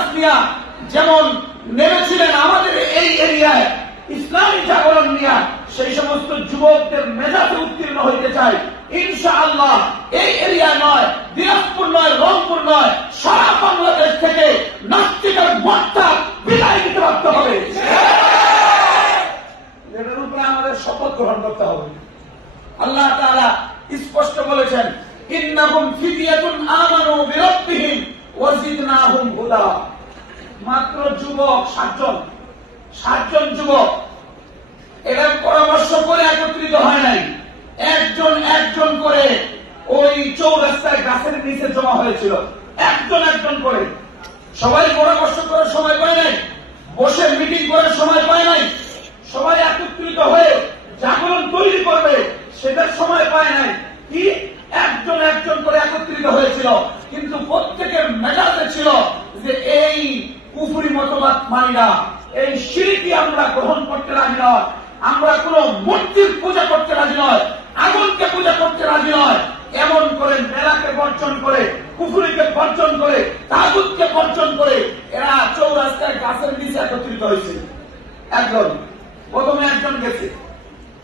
মেজাজ নিয়া যেমন নেমেছিলেন আমাদের এই এরিয়ায় ইসলামী জাগরণ নিয়া, সেই সমস্ত যুবকদের মেজাজে উত্তীর্ণ হইতে চাই ইনশাআল্লাহ। এই এরিয়া নয়, দিনাজপুর নয়, রংপুর নয়, সারা বাংলাদেশ থেকে নাস্তিকের মতটা বিদায় দিতে পারতে হবে। এটার উপরে আমাদের শপথ গ্রহণ করতে হবে। আল্লাহ তাআলা স্পষ্ট বলেছেন, ইন্নাহুম ফিদিয়াতুন আমানু বিরাব্বিহিম ওয়া জিদনাহুম হুদা। মাত্র যুবক 7 জন যুবক এরা পরামর্শ করে একত্রিত হয় নাই, একজন করে ওই চৌরাস্তায় গাছের নিচে জমা হয়েছিল, একজন করে। সবাই পরামর্শ করার সময় পায় নাই, বসে মিটিং করার সময় পায় নাই, সবাই একত্রিত হয়ে জাগরণ তৈরি করবে সেটার সময় পায় নাই। কি একজন করে একত্রিত হয়েছিল, কিন্তু প্রত্যেকের মেজাজে ছিল যে এই কুফরি মতবাদ মানি না, এই শিরকি আমরা গ্রহণ করতে রাজি নয়, আমরা কোন মূর্তির পূজা করতে রাজি নয়, আগুনকে পূজা করতে রাজি নয়। এমন করে মেলাকে বর্জন করে, কুফরিকে বর্জন করে, তাগুতকে বর্জন করে এরা চৌরাস্তায় গাছের নিচে একত্রিত হয়েছে। প্রথমে একজন গেছে,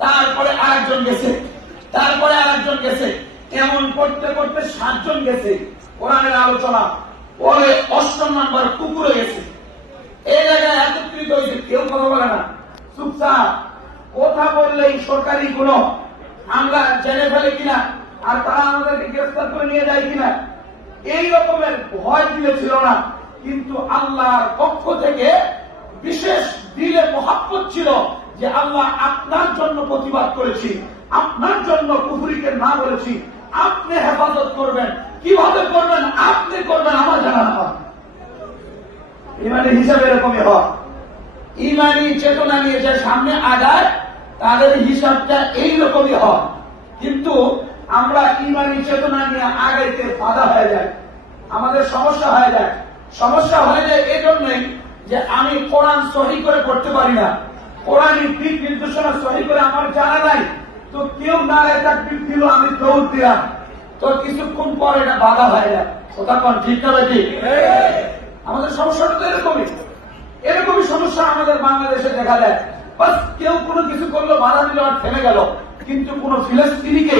তারপরে আরেকজন গেছে, তারপরে আরেকজন গেছে, এমন করতে করতে 7 জন গেছে। কোরআনের আলোচনা পরে 8 নম্বর কুকুরে গেছে। এই জায়গায় একত্রিত হয়েছে, কেউ কথা বলে না, চুপচাপ। কথা বললেই সরকারি কোন আমরা জেনে ফেলে কিনা, আর তারা আমাদেরকে গ্রেফতার করে নিয়ে যায় কিনা, এই রকমের ভয় দিয়েছিল না। কিন্তু আল্লাহর পক্ষ থেকে বিশেষ দিলে মহাব্বত ছিল যে আল্লাহ আপনার জন্য প্রতিবাদ করেছি, আপনার জন্য কুফরিকে না বলেছি, আপনি হেফাজত করবেন। কিভাবে করবেন আপনি করবেন, আমার জানা না। ইমানি হিসাবে এরকমই হয়। ইমানি চেতনা নিয়ে যে সামনে আগায় তাদের হিসাবটা এইরকমই হয়। কিন্তু আমরা ইমানি চেতনা নিয়ে আগাইতে বাধা হয়ে যায়, আমাদের সমস্যা হয়ে যায়। সমস্যা হয়ে যায় এই জন্যই যে আমি কোরআন সহি করে পড়তে পারি না, কোরআনই দিক নির্দেশনা সহি করে আমার জানা নাই। তো কেউ নারায় তাকবীর দিল, আমি দৌড় দিলাম, তো কিছুক্ষণ পর এটা বাধা হয়ে যায়। কথা কোন ঠিক না ঠিক? আমাদের সমস্যাটা তো এরকমই সমস্যা আমাদের বাংলাদেশে দেখা যায়। বাস কেউ কোনো কিছু করলো, বাধা দিল আর থেমে গেল। কিন্তু কোন ফিলিস্তিনিকে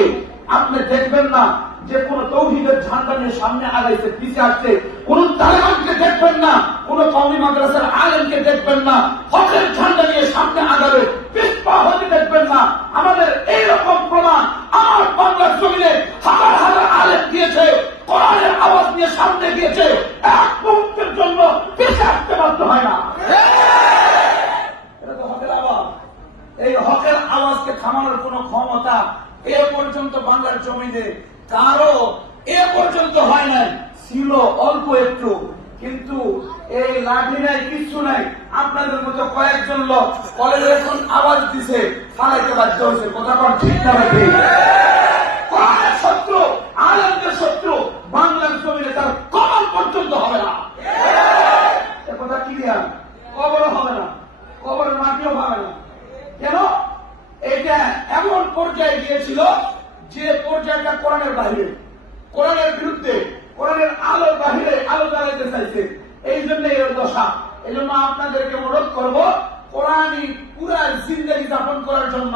আপনি দেখবেন না যে কোন তৌহিদের ঝান্ডা নিয়ে সামনে আগাইছে, পিছিয়ে আসছে। কোন তালেবানকে দেখবেন না, কোন কওমি মাদ্রাসার আলেমকে দেখবেন না হকের ঝান্ডা নিয়ে সামনে আগাবে, পিছপা হতে দেখবেন না। আমাদের এইরকম প্রমাণ আমার বাংলার জমিনে হাজার আলেম দিয়েছে, কোরআনের আওয়াজ নিয়ে সামনে গিয়েছে, এক মুহূর্তের জন্য পিছিয়ে আসতে বাধ্য হয় না। এটা তো হকের আওয়াজ। এই হকের আওয়াজকে থামানোর কোন ক্ষমতা এ পর্যন্ত বাংলার জমিনে কারো এ পর্যন্ত হয় নাই। ছিল অল্প একটু, কিন্তু এই লাঠি নাই, কিচ্ছু নাই। আপনাদের মতো কয়েকজন লোক কলেজে এখন আওয়াজ দিছে, ফালাইতে বাধ্য হয়েছে। কথা কোন ঠিক না ঠিক? কোরআনের শত্রু, আলেমদের শত্রু বাংলার জমিনে তার কবর পর্যন্ত হবে না। এ কথা ক্লিয়ার? কবরও হবে না, কবরের মাটিও হবে না। কেন? এটা এমন পর্যায়ে গিয়েছিল যে পর্যায়টা কোরআনের বাহিরে, কোরআনের বিরুদ্ধে, কোরআনের আলোর বাহিরে আলো জ্বালাইতে চাইছে। এই জন্য এর দশা। এই জন্য আপনাদেরকে অনুরোধ করবো, কোরআনই পুরা জিন্দেগি যাপন করার জন্য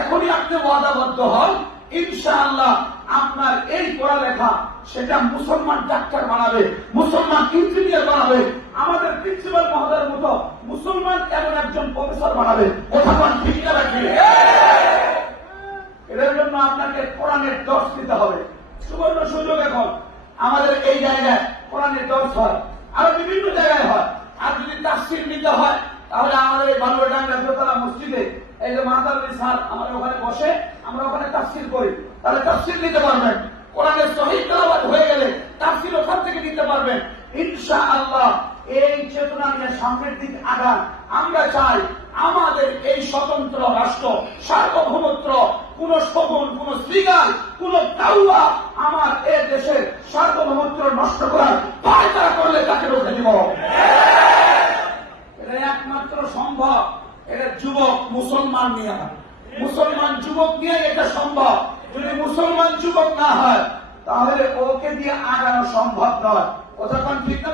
এখনই আপনি ওয়াদাবদ্ধ হন। ইনশাআল্লাহ আপনার এই পড়ালেখা সেটা মুসলমান ডাক্তার বানাবে, মুসলমান ইঞ্জিনিয়ার বানাবে, আমাদের প্রিন্সিপাল মহোদয়ের মতো মুসলমান এমন একজন প্রফেসর বানাবে। কথা ঠিক রাখবে। এর জন্য আপনাকে কোরআনের দর্শ দিতে হবে। সুবর্ণ সুযোগ এখন আমাদের এই জায়গায় কোরআনের দর্শ হয়, আরো বিভিন্ন জায়গায় হয়। আর যদি তাফসীর নিতে হয় তাহলে আমাদের এই বালুরডাঙ্গা দোতলা মসজিদে এই যে মাহতাবুল স্যার আমাদের ওখানে বসে, আমরা ওখানে তাফসীর করি, তাহলে তাফসীর নিতে পারবেন। কোরআনের সহিহ তেলাওয়াত হয়ে গেলে তাফসীর ওখান থেকে নিতে পারবেন ইনশাআল্লাহ। এই চেতনা নিয়ে সামনের দিক আগান। আমরা চাই আমাদের এই স্বতন্ত্র রাষ্ট্র, সার্বভৌমত্ব, কোন শগুন, কোন শ্রীগাল, কোন কাউয়া আমার এ দেশের সার্বভৌমত্ব নষ্ট করার পায়তারা করলে তাকে রুখে দিব। এটা একমাত্র সম্ভব এটা যুবক মুসলমান নিয়ে, মুসলমান যুবক নিয়ে এটা সম্ভব। যদি মুসলমান যুবক না হয় তাহলে ওকে দিয়ে আগানো সম্ভব নয়। কথা কোন ঠিক না?